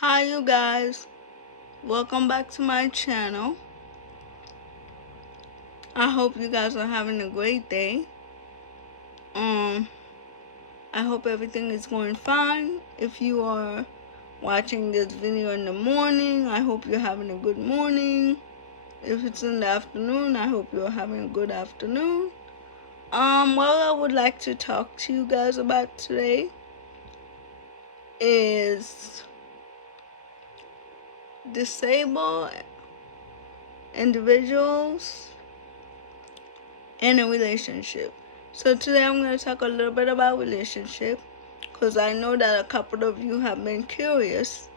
Hi you guys, welcome back to my channel. I hope you guys are having a great day. I hope everything is going fine. If you are watching this video in the morning, I hope you're having a good morning. If it's in the afternoon, I hope you're having a good afternoon. What I would like to talk to you guys about today is disabled individuals in a relationship. So today I'm going to talk a little bit about relationship because I know that a couple of you have been curious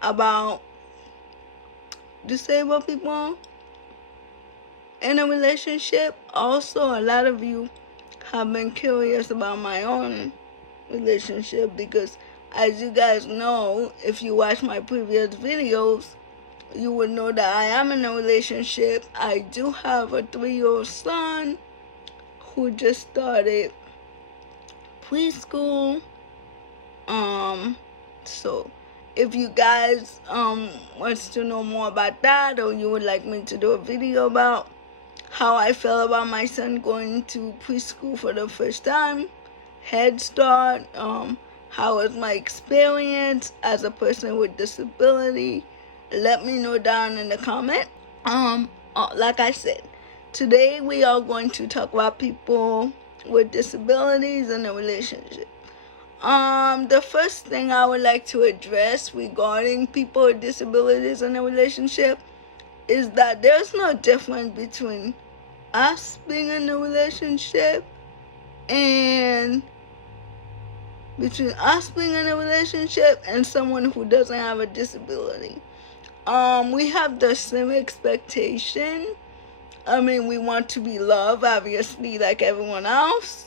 about disabled people in a relationship. Also, a lot of you have been curious about my own relationship because, as you guys know, if you watch my previous videos, you would know that I am in a relationship. I do have a 3-year-old son who just started preschool. So if you guys wants to know more about that, or you would like me to do a video about how I feel about my son going to preschool for the first time, Head Start, how was my experience as a person with disability, let me know down in the comment. Like I said, today we are going to talk about people with disabilities in a relationship. The first thing I would like to address regarding people with disabilities in a relationship is that there's no difference between us being in a relationship and someone who doesn't have a disability. We have the same expectation. We want to be loved, obviously, like everyone else.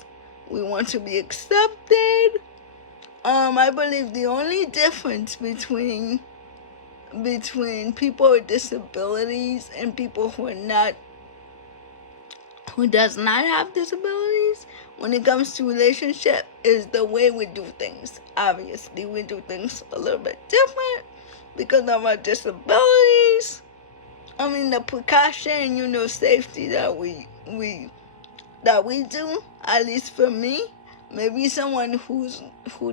We want to be accepted. I believe the only difference between people with disabilities and people who does not have disabilities when it comes to relationship is the way we do things. Obviously, we do things a little bit different because of our disabilities. The precaution, safety that we do, at least for me. Maybe someone who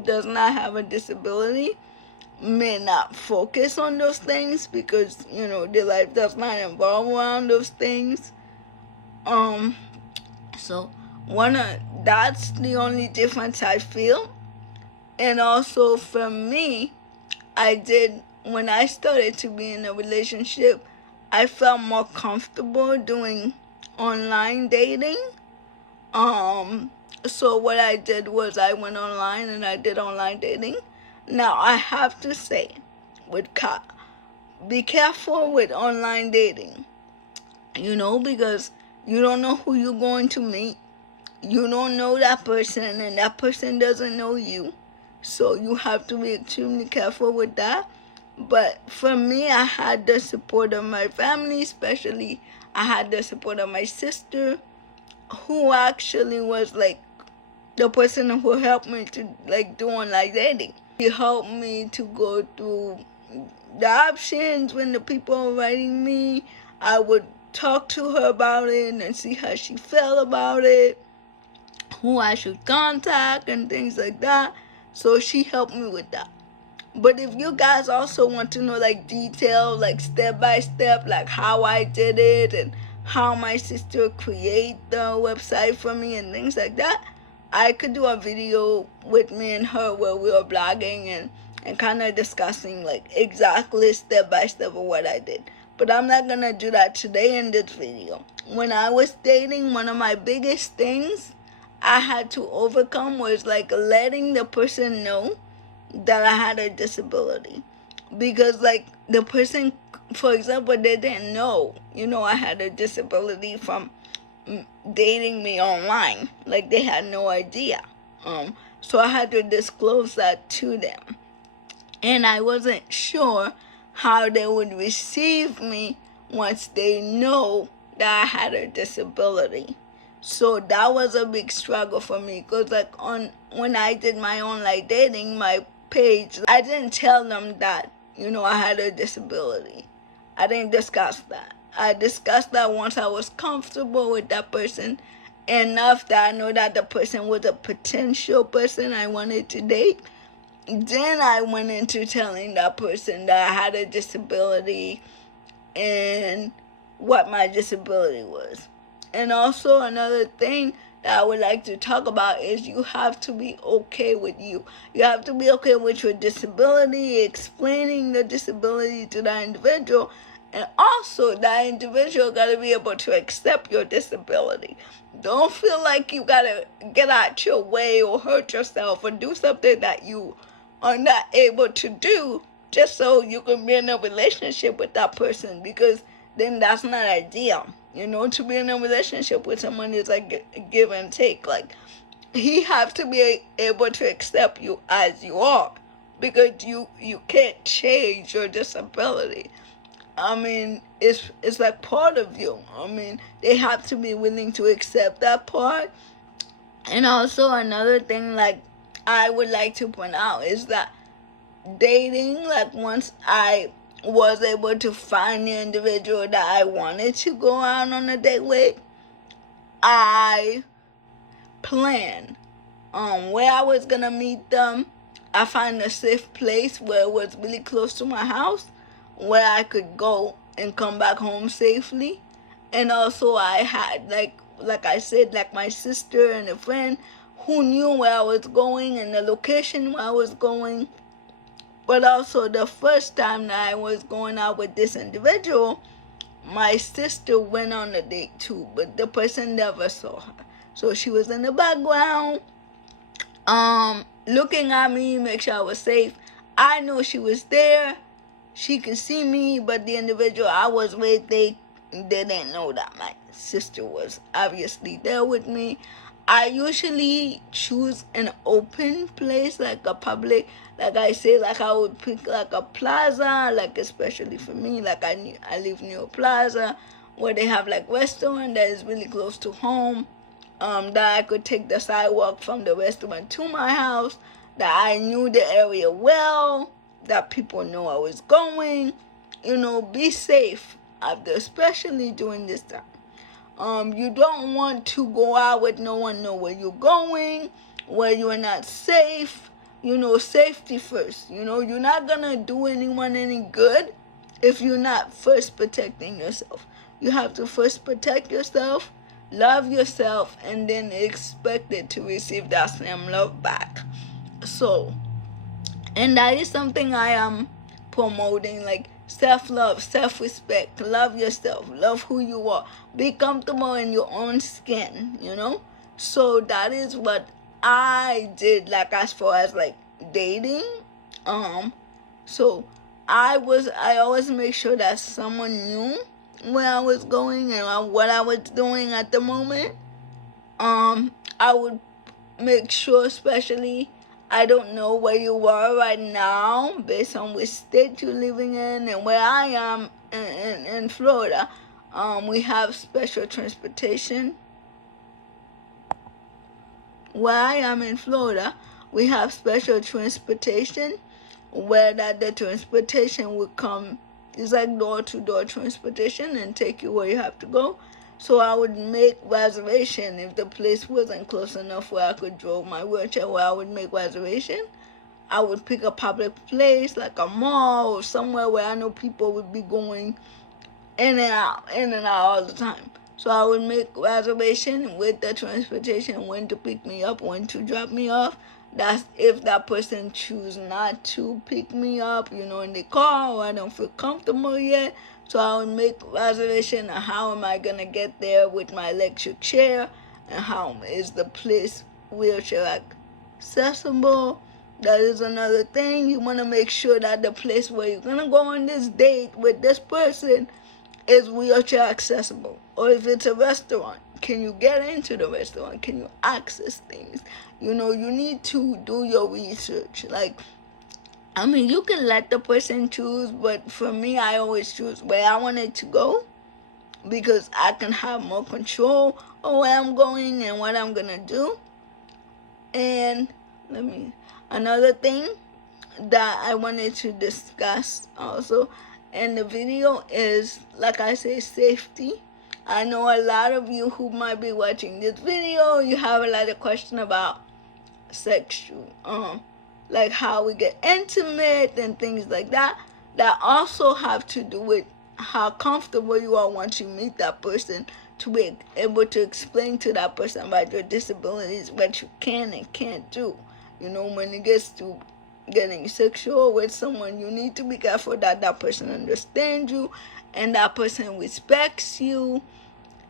does not have a disability may not focus on those things because their life does not involve around those things. So that's the only difference I feel. And also for me, when I started to be in a relationship, I felt more comfortable doing online dating. So what I did was I went online and I did online dating. Now I have to say, be careful with online dating, because you don't know who you're going to meet. You don't know that person and that person doesn't know you. So you have to be extremely careful with that. But for me, I had the support of my family, especially I had the support of my sister, who actually was like the person who helped me to do online dating. He helped me to go through the options when the people were writing me. I would talk to her about it and see how she felt about it, who I should contact and things like that. So she helped me with that. But if you guys also want to know detail, step by step, how I did it and how my sister created the website for me and things like that, I could do a video with me and her where we were blogging and kind of discussing exactly step by step of what I did. But I'm not gonna do that today in this video. When I was dating, one of my biggest things I had to overcome was letting the person know that I had a disability. Because the person, for example, they didn't know, I had a disability from dating me online. They had no idea. So I had to disclose that to them. And I wasn't sure how they would receive me once they know that I had a disability. So that was a big struggle for me because when I did my online dating, my page, I didn't tell them that I had a disability. I didn't discuss that. I discussed that once I was comfortable with that person enough that I know that the person was a potential person I wanted to date. Then I went into telling that person that I had a disability and what my disability was. And also another thing that I would like to talk about is you have to be okay with you. You have to be okay with your disability, explaining the disability to that individual, and also that individual got to be able to accept your disability. Don't feel like you got to get out your way or hurt yourself or do something that you are not able to do just so you can be in a relationship with that person, because then that's not ideal. To be in a relationship with someone is like a give and take. Like, he have to be able to accept you as you are, because you can't change your disability. It's like part of you. They have to be willing to accept that part. And also another thing, like, I would like to point out is that dating, like, once I was able to find the individual that I wanted to go out on a date with, I planned where I was gonna meet them. I found a safe place where it was really close to my house, where I could go and come back home safely. And also I had, like I said, like my sister and a friend who knew where I was going and the location where I was going. But also the first time that I was going out with this individual, my sister went on a date too, but the person never saw her. So she was in the background, looking at me, make sure I was safe. I know she was there. She could see me, but the individual I was with, they didn't know that my sister was obviously there with me. I usually choose an open place, like a public, like I say, like I would pick like a plaza, like especially for me, like I live near a plaza where they have like restaurant that is really close to home, that I could take the sidewalk from the restaurant to my house, that I knew the area well, that people know I was going. Be safe out there, especially during this time. You don't want to go out with no one know where you're going, where you're not safe. Safety first. You're not gonna do anyone any good if you're not first protecting yourself. You have to first protect yourself, love yourself, and then expect it to receive that same love back. So, and that is something I am promoting, like self-love, self-respect. Love yourself, love who you are, be comfortable in your own skin. So that is what I did, like as far as like dating. So I always make sure that someone knew where I was going and what I was doing at the moment. I would make sure, especially, I don't know where you are right now based on which state you're living in, and where I am in Florida. We have special transportation. Where I am in Florida, we have special transportation where that the transportation will come. It's like door-to-door transportation and take you where you have to go. So I would make reservation if the place wasn't close enough where I could drive my wheelchair, where I would make reservation. I would pick a public place like a mall or somewhere where I know people would be going in and out all the time. So I would make reservation with the transportation, when to pick me up, when to drop me off. That's if that person choose not to pick me up, in the car, or I don't feel comfortable yet. So I would make reservation on how am I going to get there with my electric chair, and how is the place wheelchair accessible. That is another thing. You want to make sure that the place where you're going to go on this date with this person is wheelchair accessible. Or if it's a restaurant, can you get into the restaurant? Can you access things? You need to do your research. You can let the person choose, but for me, I always choose where I wanted to go, because I can have more control of where I'm going and what I'm going to do. And another thing that I wanted to discuss also in the video is, like I say, safety. I know a lot of you who might be watching this video, you have a lot of questions about sexual, like how we get intimate and things like that, that also have to do with how comfortable you are once you meet that person, to be able to explain to that person about your disabilities, what you can and can't do. You know, when it gets to getting sexual with someone, you need to be careful that that person understands you and that person respects you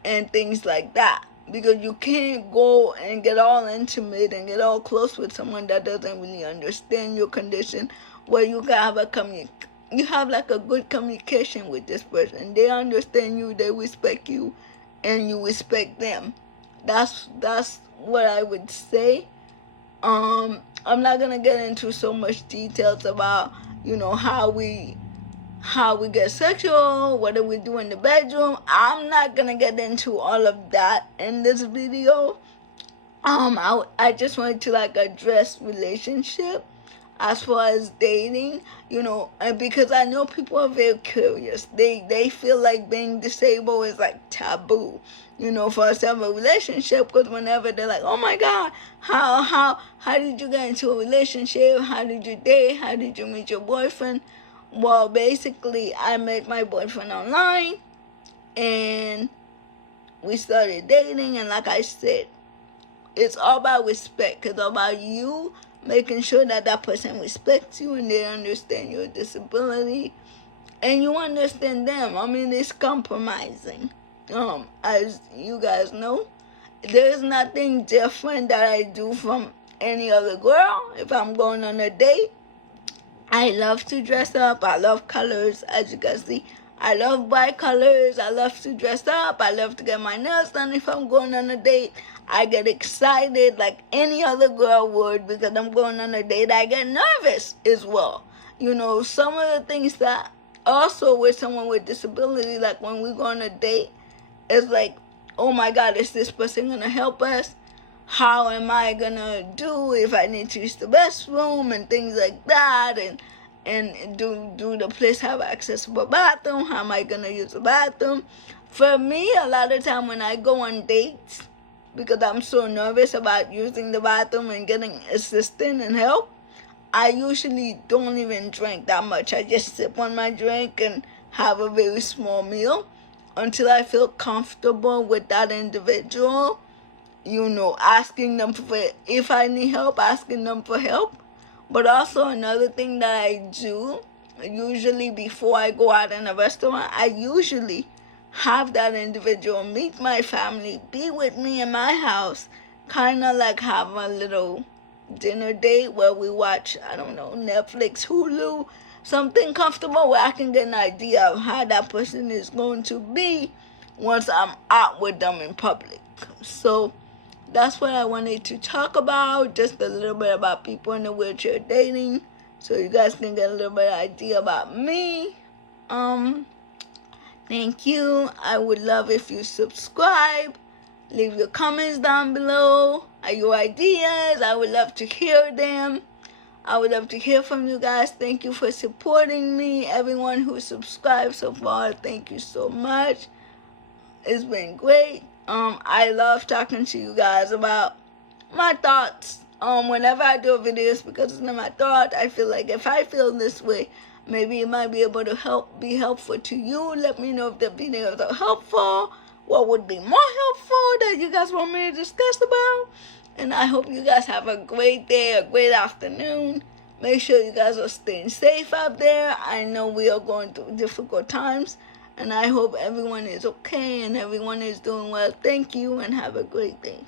and things like that. Because you can't go and get all intimate and get all close with someone that doesn't really understand your condition, where you can have you have like a good communication with this person. They understand you, they respect you, and you respect them. That's what I would say. I'm not gonna get into so much details about, you know, how we get sexual, what do we do in the bedroom. I'm not gonna get into all of that in this video. I just wanted to like address relationship as far as dating, you know, and because I know people are very curious. They feel like being disabled is like taboo, you know, for us to have a relationship, because whenever they're like, oh my God, how did you get into a relationship? How did you date? How did you meet your boyfriend? Well, basically, I met my boyfriend online, and we started dating, and like I said, it's all about respect. It's all about you making sure that that person respects you and they understand your disability, and you understand them. I mean, it's compromising. As you guys know, there's nothing different that I do from any other girl. If I'm going on a date, I love to dress up. I love colors, as you can see. I love bright colors. I love to dress up. I love to get my nails done if I'm going on a date. I get excited like any other girl would because I'm going on a date. I get nervous as well. You know, some of the things that also with someone with disability, like when we go on a date, it's like, oh my God, is this person going to help us? How am I gonna do if I need to use the restroom and things like that, and do the place have access to a bathroom? How am I gonna use the bathroom? For me, a lot of time when I go on dates, because I'm so nervous about using the bathroom and getting assistance and help, I usually don't even drink that much. I just sip on my drink and have a very small meal until I feel comfortable with that individual. You know, asking them for, if I need help, asking them for help. But also another thing that I do, usually before I go out in a restaurant, I usually have that individual meet my family, be with me in my house, kind of like have a little dinner date where we watch, I don't know, Netflix, Hulu, something comfortable where I can get an idea of how that person is going to be once I'm out with them in public. So that's what I wanted to talk about, just a little bit about people in the wheelchair dating, so you guys can get a little bit of idea about me. Thank you. I would love if you subscribe, leave your comments down below, your ideas. I would love to hear them. I would love to hear from you guys. Thank you for supporting me. Everyone who subscribed so far, thank you so much. It's been great. I love talking to you guys about my thoughts. Whenever I do videos, because it's not my thought, I feel like if I feel this way, maybe it might be able to be helpful to you. Let me know if the videos are helpful. What would be more helpful that you guys want me to discuss about? And I hope you guys have a great day, a great afternoon. Make sure you guys are staying safe out there. I know we are going through difficult times, and I hope everyone is okay and everyone is doing well. Thank you, and have a great day.